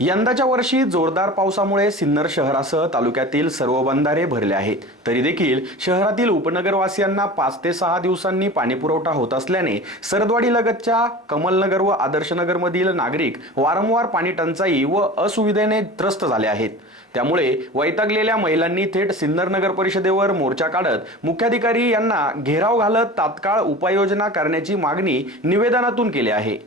यंदाच्या वर्षी जोरदार पावसामुळे सिन्नर शहरासह तालुक्यातील सर्व बंधारे भरले आहेत. तरी देखील शहरातील उपनगरवासियांना पाच ते सहा दिवसांनी पाणीपुरवठा होत असल्याने सरदवाडी लगतच्या कमलनगर व आदर्शनगरमधील नागरिक वारंवार पाणी टंचाई व असुविधेने त्रस्त झाले आहेत. त्यामुळे वैतागलेल्या महिलांनी थेट सिन्नर नगर परिषदेवर मोर्चा काढत मुख्याधिकारी यांना घेराव घालत तात्काळ उपाययोजना करण्याची मागणी निवेदनातून केली आहे.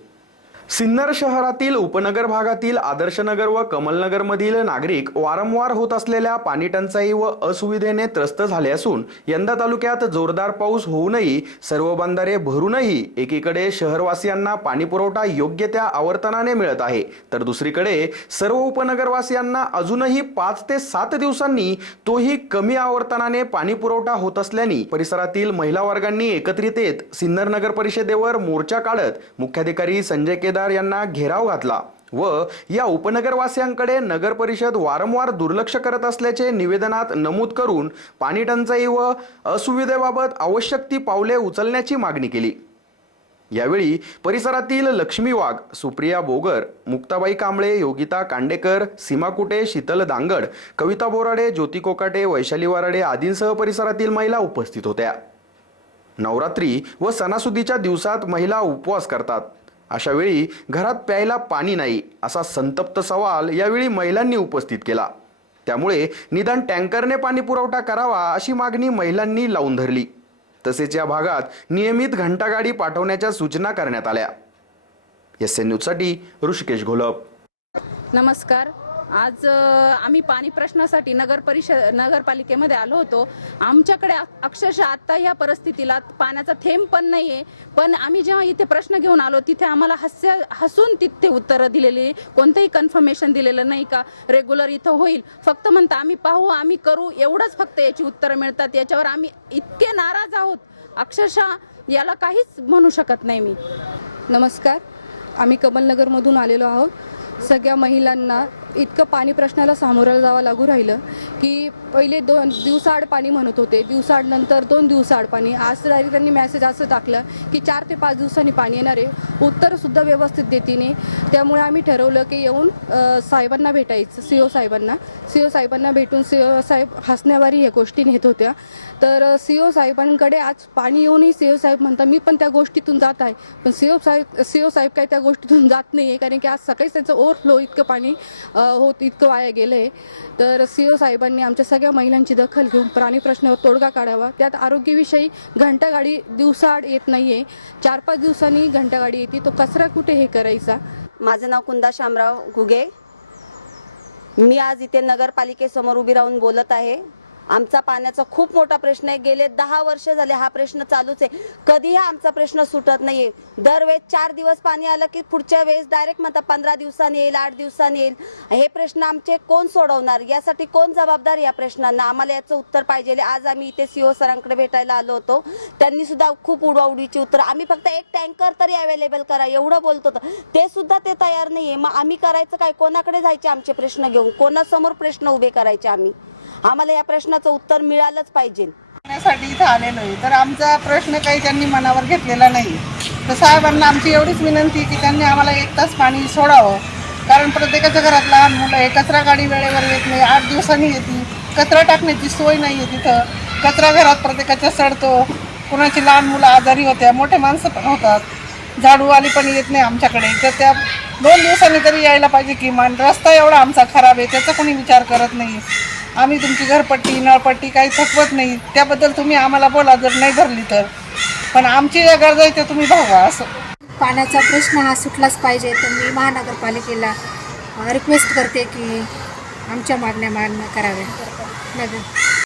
सिन्नर शहरातील उपनगर भागातील आदर्शनगर व कमलनगरमधील नागरिक वारंवार होत असलेल्या पाणीटंचाई व असुविधेने त्रस्त झाले असून यंदा तालुक्यात जोरदार पाऊस होऊनही सर्व बंधारे भरूनही एकीकडे शहरवासियांना पाणीपुरवठा योग्य त्या आवर्तनाने मिळत आहे तर दुसरीकडे सर्व उपनगरवासियांना अजूनही पाच ते सात दिवसांनी तोही कमी आवर्तनाने पाणीपुरवठा होत असल्याने परिसरातील महिला वर्गांनी एकत्रित येत सिन्नर नगर परिषदेवर मोर्चा काढत मुख्याधिकारी संजय केदार यांना घेराव घातला व या उपनगरवासियांकडे नगर परिषद वारंवार दुर्लक्ष करत असल्याचे निवेदनात नमूद करून पाणीटंचाई व असुविधेबाबत आवश्यक ती पावले उचलण्याची मागणी केली. यावेळी परिसरातील लक्ष्मी वाघ सुप्रिया बोगर मुक्ताबाई कांबळे योगिता कांडेकर सीमा कुटे शीतल दांगड कविता बोराडे ज्योती कोकाटे वैशाली वाराडे आदींसह परिसरातील महिला उपस्थित होत्या. नवरात्री व सणासुदीच्या दिवसात महिला उपवास करतात. अशा वेळी घरात प्यायला पाणी नाही असा संतप्त सवाल यावेळी महिलांनी उपस्थित केला. त्यामुळे निदान टँकरने पाणी पुरवठा करावा अशी मागणी महिलांनी लावून धरली. तसेच या भागात नियमित घंटागाडी पाठवण्याच्या सूचना करण्यात आल्या. एस एन न्यूजसाठी ऋषिकेश घोलप. नमस्कार. आज आम्ही पाणी प्रश्नासाठी नगर परिषद नगरपालिकेमध्ये आलो होतो. आमच्याकडे अक्षरशः आता ह्या परिस्थितीला पाण्याचा थेंब पण नाहीये. पण आम्ही जेव्हा इथे प्रश्न घेऊन आलो तिथे आम्हाला हास्य हसून तिथे उत्तरं दिलेली कोणतंही कन्फर्मेशन दिलेलं नाही का? रेग्युलर इथं होईल. फक्त म्हणता आम्ही पाहू आम्ही करू. एवढंच फक्त याची उत्तरं मिळतात. याच्यावर आम्ही इतके नाराज आहोत. अक्षरशः याला काहीच म्हणू शकत नाही मी. नमस्कार. आम्ही कमलनगरमधून आलेलो आहोत. सगळ्या महिलांना इतकं पाणी प्रश्नाला सामोरं जावं लागू राहिलं की पहिले दोन दिवसाआड पाणी म्हणत होते. दिवसाआड नंतर दोन दिवसाआड पाणी. आज डायरेक्ट त्यांनी मेसेज असं टाकलं की चार ते पाच दिवसांनी पाणी येणार आहे. उत्तरसुद्धा व्यवस्थित देते नाही त्यामुळे आम्ही ठरवलं की येऊन साहेबांना भेटायचं. सी ओ साहेबांना. सी ओ साहेबांना भेटून सी ओ साहेब हसण्यावारी ह्या गोष्टी नेत होत्या. तर सी ओ साहेबांकडे आज पाणी येऊनही सी ओ साहेब म्हणतात मी पण त्या गोष्टीतून जात आहे. पण सी ओ साहेब सी ओ साहेब काही त्या गोष्टीतून जात नाही आहे कारण की आज सकाळीच त्यांचं ओव्हरफ्लो इतकं पाणी होत इतकं वाया गेलं आहे तर सी ओ साहेबांनी आमच्या सगळ्या महिलांची दखल घेऊन प्राणी प्रश्नावर तोडगा काढावा. त्यात आरोग्यविषयी घंटागाडी दिवसाआड येत नाही आहे चार पाच दिवसांनी घंटागाडी येते. तो कचरा कुठे हे करायचा? माझं नाव कुंदा शामराव घुगे. मी आज इथे नगरपालिकेसमोर उभी राहून बोलत आहे. आमचा पाण्याचा खूप मोठा प्रश्न आहे. गेले दहा वर्ष झाले हा प्रश्न चालूच आहे. कधीही आमचा प्रश्न सुटत नाहीये. दरवेळेस चार दिवस पाणी आलं की पुढच्या वेळेस डायरेक्ट म्हणतात पंधरा दिवसांनी येईल आठ दिवसांनी येईल. हे प्रश्न आमचे कोण सोडवणार? यासाठी कोण जबाबदार या प्रश्नांना? आम्हाला याचं उत्तर पाहिजे. आज आम्ही इथे सीओ सरांकडे भेटायला आलो होतो. त्यांनी सुद्धा खूप उडवाउडीची उत्तर. आम्ही फक्त एक टँकर तरी अवेलेबल करा एवढं बोलतो ते सुद्धा ते तयार नाहीये. मग आम्ही करायचं काय? कोणाकडे जायचे आमचे प्रश्न घेऊन? कोणासमोर प्रश्न उभे करायचे आम्ही? आम्हाला या प्रश्न प्रश्नाचं उत्तर मिळालंच पाहिजे. साठी इथं आलेलो आहे. तर आमचा प्रश्न काही त्यांनी मनावर घेतलेला नाही. तर साहेबांना आमची एवढीच विनंती की त्यांनी आम्हाला एक तास पाणी सोडावं. कारण प्रत्येकाच्या घरात लहान मुलं आहे. कचरा गाडी वेळेवर येत नाही. आठ दिवसांनी येते. कचरा टाकण्याची सोय नाही आहे तिथं. कचरा घरात प्रत्येकाच्या सडतो. कुणाची लहान मुलं आजारी होत्या. मोठे माणसं पण होतात. झाडूवाली पण येत नाही आमच्याकडे. तर त्या दोन दिवसांनी तरी यायला पाहिजे किमान रस्ता एवढा आमचा खराब आहे. त्याचा कोणी विचार करत नाही. आम्ही तुमची घरपट्टी नळपट्टी काही थकवत नाही. त्याबद्दल तुम्ही आम्हाला बोला जर नाही भरली तर. पण आमची ज्या गरज आहे त्या तुम्ही भागवा असं. पाण्याचा प्रश्न हा सुटलाच पाहिजे तर मी महानगरपालिकेला रिक्वेस्ट करते की आमच्या मागण्या मान्य कराव्या. नगर